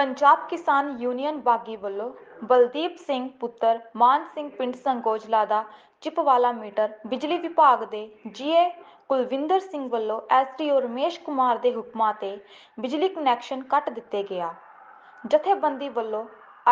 ਪੰਜਾਬ ਕਿਸਾਨ ਯੂਨੀਅਨ ਬਾਗੀ ਵੱਲੋਂ ਬਲਦੀਪ ਸਿੰਘ ਪੁੱਤਰ, ਮਾਨ ਸਿੰਘ ਪਿੰਡ ਸੰਗੋਜਲਾ ਦਾ ਚਿਪਵਾਲਾ ਮੀਟਰ ਬਿਜਲੀ ਵਿਭਾਗ ਦੇ ਜੀਏ ਕੁਲਵਿੰਦਰ ਸਿੰਘ ਵੱਲੋਂ ਐਸਡੀਓ ਰਮੇਸ਼ ਕੁਮਾਰ ਦੇ ਹੁਕਮਾਂ ਤੇ ਬਿਜਲੀ ਕਨੈਕਸ਼ਨ ਕੱਟ ਦਿੱਤੇ ਗਿਆ। ਜਥੇਬੰਦੀ ਵੱਲੋਂ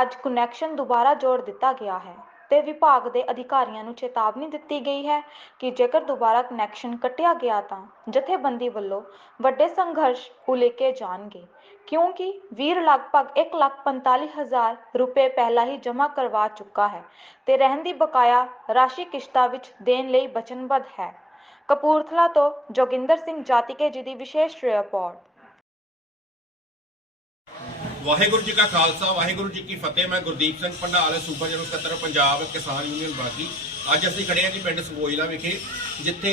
ਅੱਜ ਕਨੈਕਸ਼ਨ ਦੁਬਾਰਾ ਜੋੜ ਦਿੱਤਾ ਗਿਆ ਹੈ। ਤੇ ਵਿਭਾਗ ਦੇ ਅਧਿਕਾਰੀਆਂ ਨੂੰ ਚੇਤਾਵਨੀ ਦਿੱਤੀ ਗਈ ਹੈ ਕਿ ਜੇਕਰ ਦੁਬਾਰਾ ਕਨੈਕਸ਼ਨ ਕੱਟਿਆ ਗਿਆ ਤਾਂ ਜਥੇਬੰਦੀ ਵੱਲੋਂ ਵੱਡੇ ਸੰਘਰਸ਼ ਉਲੀਕੇ ਜਾਣਗੇ ਕਿਉਂਕਿ ਵੀਰ ਲਗਭਗ 1,45,000 ਰੁਪਏ ਪਹਿਲਾਂ ਹੀ ਜਮ੍ਹਾਂ ਕਰਵਾ ਚੁੱਕਾ ਹੈ ਤੇ ਰਹਿਣ ਦੀ ਬਕਾਇਆ ਰਾਸ਼ੀ ਕਿਸ਼ਤਾਂ ਵਿੱਚ ਦੇਣ ਲਈ ਵਚਨਬੱਧ ਹੈ। ਕਪੂਰਥਲਾ ਤੋਂ ਜੋਗਿੰਦਰ ਸਿੰਘ ਜਾਤੀਕੇ ਜੀ ਦੀ ਵਿਸ਼ੇਸ਼ ਰਿਪੋਰਟ। ਵਾਹਿਗੁਰੂ ਜੀ ਕਾ ਖਾਲਸਾ, ਵਾਹਿਗੁਰੂ ਜੀ ਕੀ ਫਤਿਹ। ਮੈਂ ਗੁਰਦੀਪ ਸਿੰਘ ਪੰਡਾਲ ਸੂਬਾ ਜਨਰਲ ਸਕੱਤਰ, ਪੰਜਾਬ ਕਿਸਾਨ ਯੂਨੀਅਨ ਬਾਗੀ। ਅੱਜ ਅਸੀਂ ਖੜੇ ਹਾਂ ਜੀ ਪਿੰਡ ਸਗੋਈਲਾ ਵਿਖੇ, ਜਿੱਥੇ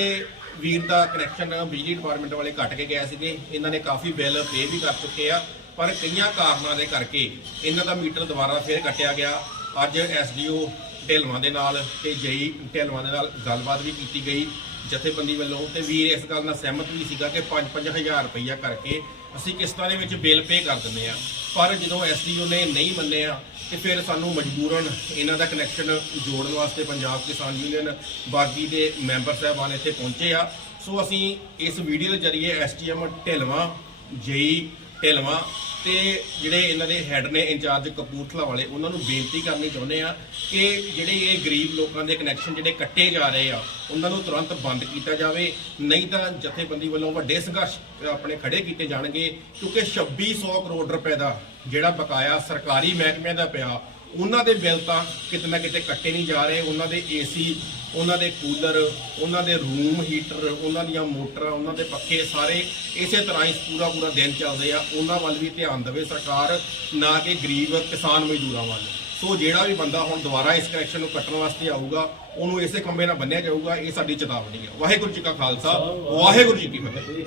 ਵੀਰ ਦਾ ਕਨੈਕਸ਼ਨ ਬਿਜਲੀ ਡਿਪਾਰਟਮੈਂਟ ਵਾਲੇ ਕੱਟ ਕੇ ਗਏ ਸੀਗੇ। ਇਹਨਾਂ ਨੇ ਕਾਫੀ ਬਿੱਲ ਪੇ ਵੀ ਕਰ ਚੁੱਕੇ ਆ, ਪਰ ਕਈਆਂ ਕਾਰਨਾਂ ਦੇ ਕਰਕੇ ਇਹਨਾਂ ਦਾ ਮੀਟਰ ਦੁਬਾਰਾ ਫੇਰ ਕੱਟਿਆ ਗਿਆ। ਅੱਜ ਐਸਡੀਓ ਢੇਲਵਾਂ ਦੇ ਨਾਲ ਤੇ ਜਈ ਢੇਲਵਾਂ ਦੇ ਨਾਲ ਗੱਲਬਾਤ ਵੀ ਕੀਤੀ ਗਈ ਜਥੇਬੰਦੀ ਵੱਲੋਂ ਤੇ ਵੀਰ ਇਸ ਗੱਲ ਨਾਲ ਸਹਿਮਤ ਵੀ ਸੀਗਾ ਕਿ 5-5000 ਰੁਪਈਆ ਕਰਕੇ ਅਸੀਂ ਕਿਸ਼ਤਾਂ ਦੇ ਵਿੱਚ ਬਿੱਲ ਪੇ ਕਰ ਦਿੰਦੇ ਆ ਪਰ ਜਦੋਂ ਐਸਡੀਓ ਨੇ ਨਹੀਂ ਮੰਨਿਆ ਤੇ ਫਿਰ ਸਾਨੂੰ ਮਜਬੂਰਨ ਇਹਨਾਂ ਦਾ ਕਨੈਕਸ਼ਨ ਜੋੜਨ ਵਾਸਤੇ ਪੰਜਾਬ ਕਿਸਾਨ ਯੂਨੀਅਨ ਬਾਗੀ ਦੇ ਮੈਂਬਰ ਸਾਹਿਬਾਨ ਇੱਥੇ ਪਹੁੰਚੇ ਆ। ਸੋ ਅਸੀਂ ਇਸ ਵੀਡੀਓ ਦੇ ਜ਼ਰੀਏ ਐਸਟੀਐਮ ਢਿਲਵਾਂ, ਜਈ ਢਿਲਵਾਂ ਤੇ ਜਿਹੜੇ ਇਹਨਾਂ ਦੇ ਹੈੱਡ ਨੇ ਇੰਚਾਰਜ ਕਪੂਰਥਲਾ ਵਾਲੇ, ਉਹਨਾਂ ਨੂੰ ਬੇਨਤੀ ਕਰਨੀ ਚਾਹੁੰਦੇ ਆ ਕਿ ਜਿਹੜੇ ਇਹ ਗਰੀਬ ਲੋਕਾਂ ਦੇ ਕਨੈਕਸ਼ਨ ਜਿਹੜੇ ਕੱਟੇ ਜਾ ਰਹੇ ਆ, ਉਹਨਾਂ ਨੂੰ ਤੁਰੰਤ ਬੰਦ ਕੀਤਾ ਜਾਵੇ। ਨਹੀਂ ਤਾਂ ਜਥੇਬੰਦੀ ਵੱਲੋਂ ਵੱਡੇ ਸੰਘਰਸ਼ ਆਪਣੇ ਖੜੇ ਕੀਤੇ ਜਾਣਗੇ, ਕਿਉਂਕਿ 2600 ਕਰੋੜ ਰੁਪਏ ਦਾ ਜਿਹੜਾ ਬਕਾਇਆ ਸਰਕਾਰੀ ਮਹਿਕਮਿਆਂ ਦਾ ਪਿਆ ਉਹਨਾਂ ਦੇ ਬਿੱਲ ਤਾਂ ਕਿਤੇ ਨਾ ਕਿਤੇ ਕੱਟੇ ਨਹੀਂ ਜਾ ਰਹੇ। ਉਹਨਾਂ ਦੇ ਏਸੀ ਉਹਨਾਂ ਦੇ ਕੂਲਰ ਉਹਨਾਂ ਦੇ ਰੂਮ ਹੀਟਰ ਉਹਨਾਂ ਦੀਆਂ ਮੋਟਰਾਂ ਉਹਨਾਂ ਦੇ ਪੱਖੇ ਸਾਰੇ ਇਸੇ ਤਰ੍ਹਾਂ ਹੀ ਪੂਰਾ ਪੂਰਾ ਦਿਨ ਚੱਲਦੇ ਆ ਉਹਨਾਂ ਵੱਲ ਵੀ ਧਿਆਨ ਦੇਵੇ ਸਰਕਾਰ ਨਾ ਕਿ ਗਰੀਬ ਕਿਸਾਨ ਮਜ਼ਦੂਰਾਂ ਵੱਲ। ਸੋ ਜਿਹੜਾ ਵੀ ਬੰਦਾ ਹੁਣ ਦੁਬਾਰਾ ਇਸ ਕਨੈਕਸ਼ਨ ਨੂੰ ਕੱਟਣ ਵਾਸਤੇ ਆਊਗਾ ਉਹਨੂੰ ਇਸੇ ਖੰਭੇ ਨਾਲ ਬੰਨਿਆ ਜਾਊਗਾ ਇਹ ਸਾਡੀ ਚੇਤਾਵਨੀ ਹੈ। ਵਾਹਿਗੁਰੂ ਜੀ ਕਾ ਖਾਲਸਾ ਵਾਹਿਗੁਰੂ ਜੀ ਕੀ ਫਤਿਹ।